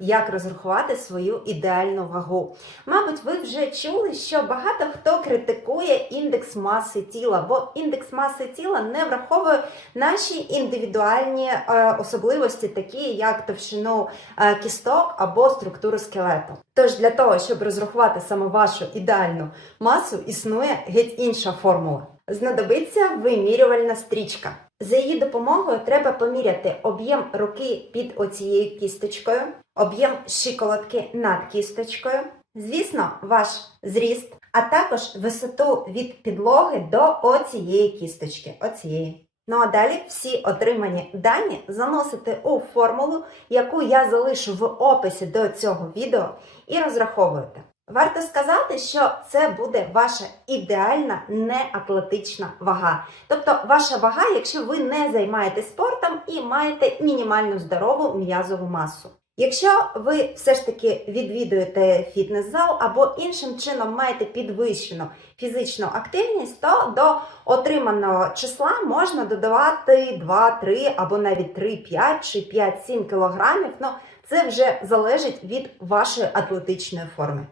як розрахувати свою ідеальну вагу. Мабуть, ви вже чули, що багато хто критикує індекс маси тіла, бо індекс маси тіла не враховує наші індивідуальні е, особливості, такі як товщину е, кісток або структуру скелету. Тож для того, щоб розрахувати саме вашу ідеальну масу, існує геть інша формула. Знадобиться вимірювальна стрічка. За її допомогою треба поміряти об'єм руки під оцією кісточкою, об'єм щиколотки над кісточкою, звісно, ваш зріст, а також висоту від підлоги до оцієї кісточки. Оцієї. Ну а далі всі отримані дані заносите у формулу, яку я залишу в описі до цього відео, і розраховуєте. Варто сказати, що це буде ваша ідеальна неатлетична вага. Тобто ваша вага, якщо ви не займаєтесь спортом і маєте мінімальну здорову м'язову масу. Якщо ви все ж таки відвідуєте фітнес-зал або іншим чином маєте підвищену фізичну активність, то до отриманого числа можна додавати 2, 3 або навіть 3, 5 чи 5, 7 кілограмів. Ну, це вже залежить від вашої атлетичної форми.